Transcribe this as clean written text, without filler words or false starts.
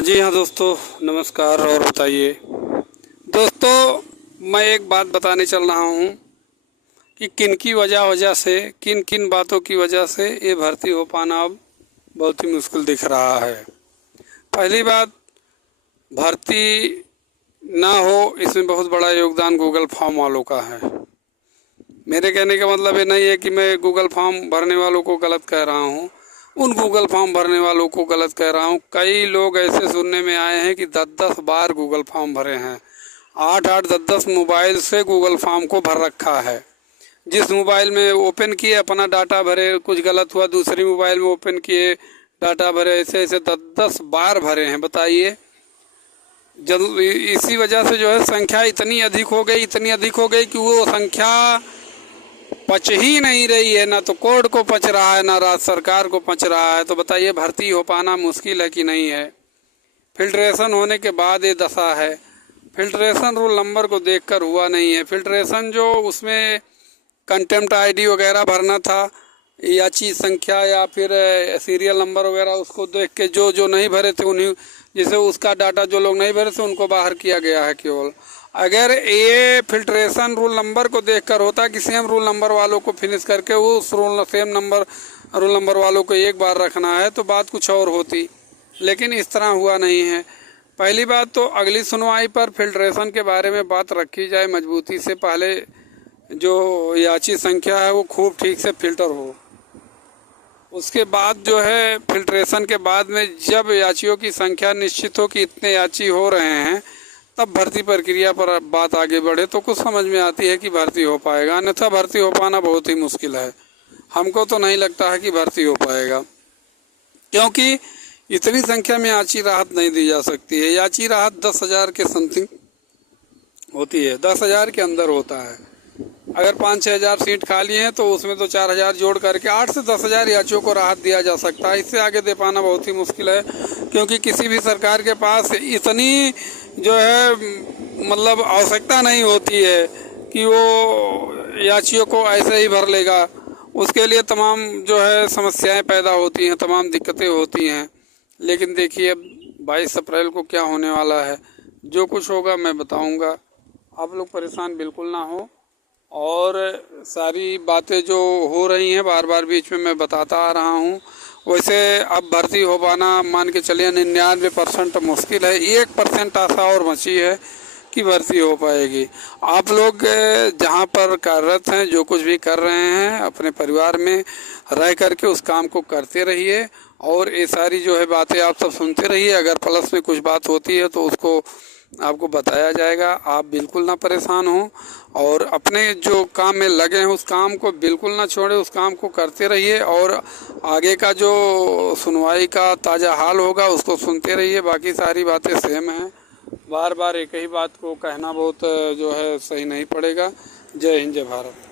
जी हाँ दोस्तों, नमस्कार। और बताइए दोस्तों, मैं एक बात बताने चल रहा हूँ कि किन की वजह से, किन किन बातों की वजह से ये भर्ती हो पाना अब बहुत ही मुश्किल दिख रहा है। पहली बात, भर्ती ना हो इसमें बहुत बड़ा योगदान गूगल फॉर्म वालों का है। मेरे कहने का मतलब ये नहीं है कि मैं गूगल फॉर्म भरने वालों को गलत कह रहा हूँ, उन गूगल फॉर्म भरने वालों को गलत कह रहा हूँ। कई लोग ऐसे सुनने में आए हैं कि 10-10 बार गूगल फॉर्म भरे हैं, 8-8 10-10 मोबाइल से गूगल फॉर्म को भर रखा है। जिस मोबाइल में ओपन किए अपना डाटा भरे, कुछ गलत हुआ दूसरी मोबाइल में ओपन किए डाटा भरे, ऐसे ऐसे 10-10 बार भरे हैं। बताइए, जब इसी वजह से जो है संख्या इतनी अधिक हो गई कि वो संख्या पच ही नहीं रही है। ना तो कोर्ट को पच रहा है, ना राज्य सरकार को पच रहा है। तो बताइए, भर्ती हो पाना मुश्किल है कि नहीं है। फिल्ट्रेशन होने के बाद ये दशा है। फिल्ट्रेशन रोल नंबर को देखकर हुआ नहीं है। फिल्ट्रेशन जो उसमें कंटेम्प्ट आईडी वगैरह भरना था, याची संख्या या फिर सीरियल नंबर वगैरह, उसको देख के जो जो नहीं भरे थे उन्हीं, जैसे उसका डाटा जो लोग नहीं भरे थे उनको बाहर किया गया है केवल। अगर ये फिल्ट्रेशन रूल नंबर को देखकर होता कि सेम रूल नंबर वालों को फिनिश करके उस सेम रूल नंबर वालों को एक बार रखना है तो बात कुछ और होती, लेकिन इस तरह हुआ नहीं है। पहली बात तो अगली सुनवाई पर फिल्ट्रेशन के बारे में बात रखी जाए मजबूती से। पहले जो याची संख्या है वो खूब ठीक से फिल्टर हो, उसके बाद जो है फिल्ट्रेशन के बाद में जब याचियों की संख्या निश्चित हो कि इतने याची हो रहे हैं, तब भर्ती प्रक्रिया पर बात आगे बढ़े तो कुछ समझ में आती है कि भर्ती हो पाएगा। अन्यथा भर्ती हो पाना बहुत ही मुश्किल है। हमको तो नहीं लगता है कि भर्ती हो पाएगा, क्योंकि इतनी संख्या में याची राहत नहीं दी जा सकती है। याची राहत 10,000 के समथिंग होती है, 10,000 के अंदर होता है। अगर 5-6 हज़ार सीट खाली हैं तो उसमें तो 4,000 जोड़ करके 8 से 10,000 याचियों को राहत दिया जा सकता है। इससे आगे दे पाना बहुत ही मुश्किल है, क्योंकि किसी भी सरकार के पास इतनी जो है मतलब आवश्यकता नहीं होती है कि वो याचियों को ऐसे ही भर लेगा। उसके लिए तमाम जो है समस्याएं पैदा होती हैं, तमाम दिक्कतें होती हैं। लेकिन देखिए, 22 अप्रैल को क्या होने वाला है, जो कुछ होगा मैं बताऊंगा। आप लोग परेशान बिल्कुल ना हो, और सारी बातें जो हो रही हैं बार बार बीच में मैं बताता आ रहा हूँ। वैसे अब भर्ती हो पाना मान के चलिए 99% मुश्किल है। 1% आशा और बची है कि भर्ती हो पाएगी। आप लोग जहाँ पर कार्यरत हैं, जो कुछ भी कर रहे हैं, अपने परिवार में रह करके उस काम को करते रहिए, और ये सारी जो है बातें आप सब सुनते रहिए। अगर प्लस में कुछ बात होती है तो उसको आपको बताया जाएगा। आप बिल्कुल ना परेशान हो, और अपने जो काम में लगे हैं उस काम को बिल्कुल ना छोड़े, उस काम को करते रहिए। और आगे का जो सुनवाई का ताज़ा हाल होगा उसको सुनते रहिए। बाकी सारी बातें सेम हैं, बार बार एक ही बात को कहना बहुत जो है सही नहीं पड़ेगा। जय हिंद, जय भारत।